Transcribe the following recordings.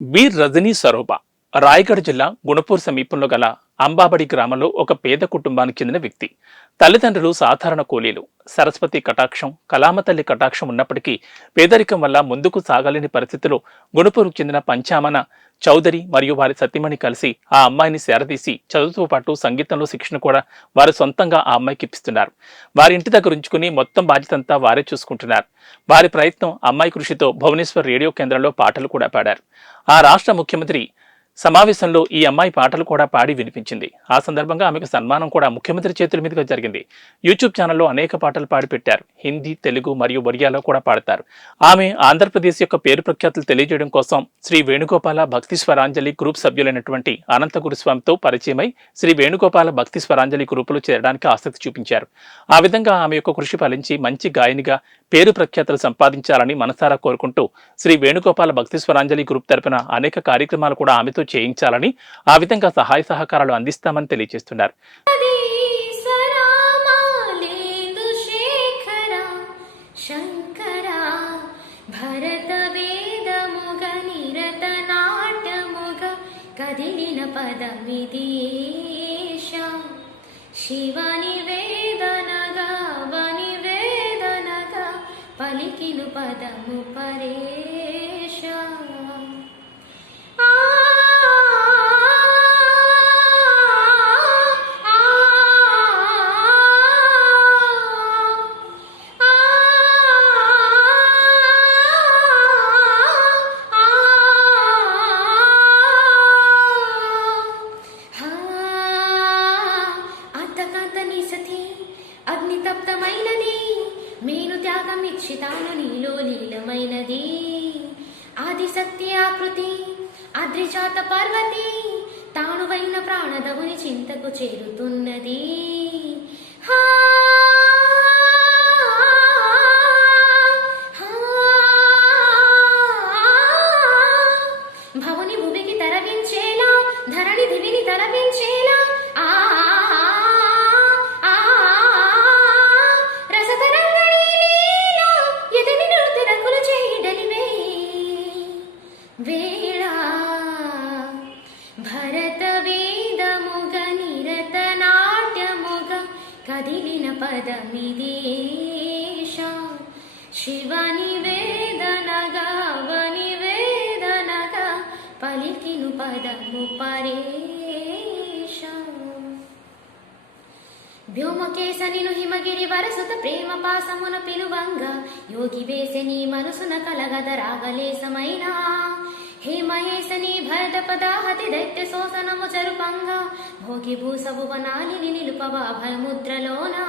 B Rajani సరోబ Raigad జిల్లా గుణపూర్ సమీపంలో గల అంబాబడి గ్రామంలో ఒక పేద కుటుంబానికి చెందిన వ్యక్తి. తల్లిదండ్రులు సాధారణ కూలీలు. సరస్వతి కటాక్షం కలామతల్లి కటాక్షం ఉన్నప్పటికీ పేదరికం వల్ల ముందుకు సాగలేని పరిస్థితిలో గుణపూరుకు చెందిన పంచామన చౌదరి మరియు వారి సతీమణి కలిసి ఆ అమ్మాయిని సేరదీసి చదువుతో పాటు సంగీతంలో శిక్షణ కూడా వారు సొంతంగా ఆ అమ్మాయికి ఇప్పిస్తున్నారు. వారి ఇంటి దగ్గర ఉంచుకుని మొత్తం బాధ్యతంతా వారే చూసుకుంటున్నారు. వారి ప్రయత్నం అమ్మాయి కృషితో భువనేశ్వర్ రేడియో కేంద్రంలో పాటలు కూడా పాడారు. ఆ రాష్ట్ర ముఖ్యమంత్రి సమావేశంలో ఈ అమ్మాయి పాటలు కూడా పాడి వినిపించింది. ఆ సందర్భంగా ఆమెకు సన్మానం కూడా ముఖ్యమంత్రి చేతుల మీదుగా జరిగింది. యూట్యూబ్ ఛానల్లో అనేక పాటలు పాడి పెట్టారు. హిందీ తెలుగు మరియు ఒరియాలో కూడా పాడతారు. ఆమె ఆంధ్రప్రదేశ్ యొక్క పేరు ప్రఖ్యాతులు తెలియజేయడం కోసం శ్రీ వేణుగోపాల భక్తి స్వరాంజలి గ్రూప్ సభ్యులైనటువంటి అనంత గురుస్వామితో పరిచయమై శ్రీ వేణుగోపాల భక్తి స్వరాంజలి గ్రూపులో చేరడానికి ఆసక్తి చూపించారు. ఆ విధంగా ఆమె యొక్క కృషి ఫలించి మంచి గాయనిగా పేరు ప్రఖ్యాతులు సంపాదించాలని మనసారా కోరుకుంటూ శ్రీ వేణుగోపాల భక్తి స్వరాంజలి గ్రూప్ తరపున అనేక కార్యక్రమాలు కూడా ఆమెతో చేయించాలని ఆ విధంగా సహాయ సహకారాలు అందిస్తామని తెలియజేస్తున్నారు. శేఖర భరత వేదముగ కదిలిన పదమిదీశ శివని వేదనగా వని వేదనగా పలికిను పదము పరే తప్తమైనది మేను త్యాగం ఇచ్చితాను నీలో లీలమైనది ఆది శక్తి ఆకృతి అద్రిజాత పార్వతి తానువైన ప్రాణదవుని చింతకు చేరుతున్నది. హా, వేళా. భరత వేదముగ నిరత నాట్యముగ కదిలిన పదమిదేశ శివని వేదనగా వని వేదనగా పలికిను పదము పరేశ వ్యోమకేశనిను హిమగిరి వరసుత ప్రేమ పాసమున పిలువంగా యోగి వేసని మనసున కలగద రాగలేసమైన హే మహేశని భరత పదాహతి దైత్య శోసనము జరుపంగా భోగి భూసవు వనాలిని నిలుపవా భయముద్రలోనా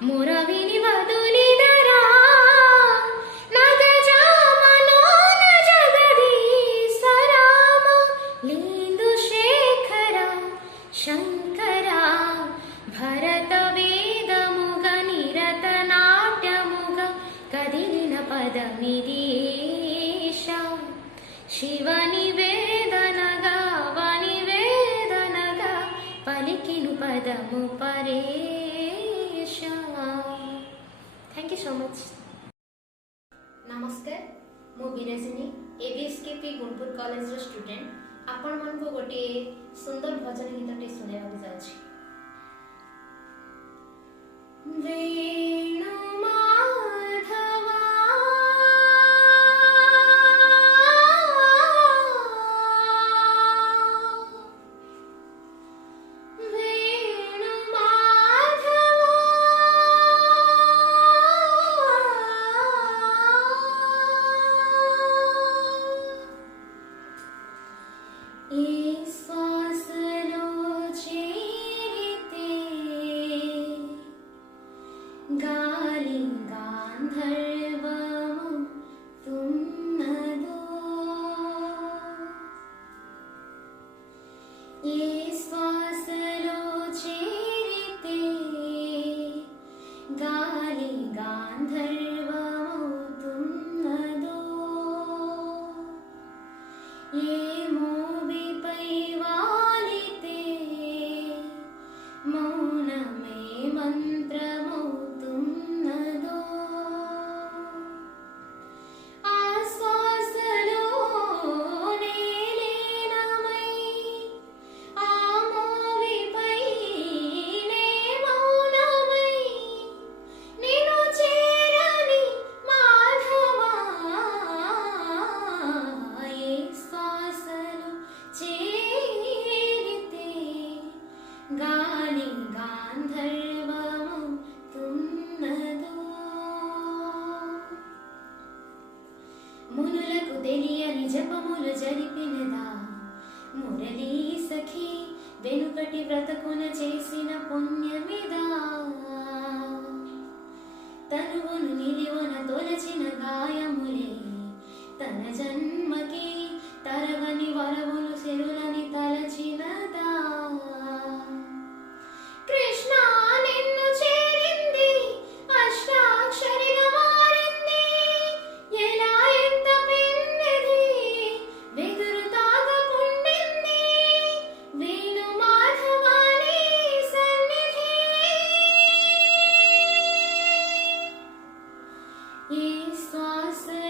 మురవిని వదులిదరా నగజామనోన జగదీశ్వరామ లీందు శేఖర శంకర భరత వేదముగ నిరత నాట్యముగ కదిలిన పదమిదీశ. శివని so much. ନମସ୍କାର ମୁଁ Birasini A B S K P Gunupur କଲେଜର ଷ୍ଟୁଡେଣ୍ଟ ଆପଣମାନଙ୍କୁ ଗୋଟିଏ ସୁନ୍ଦର ଭଜନ ଗୀତଟି ଶୁଣାଇବାକୁ ଯାଉଛି మునుపటి బ్రతుకున చేసిన పుణ్యమిదా. తనువును నిలివన తొలచిన గాయములే తన జన్మకి తరవని వరవులు చెరులని తలచినదా. 一缩岁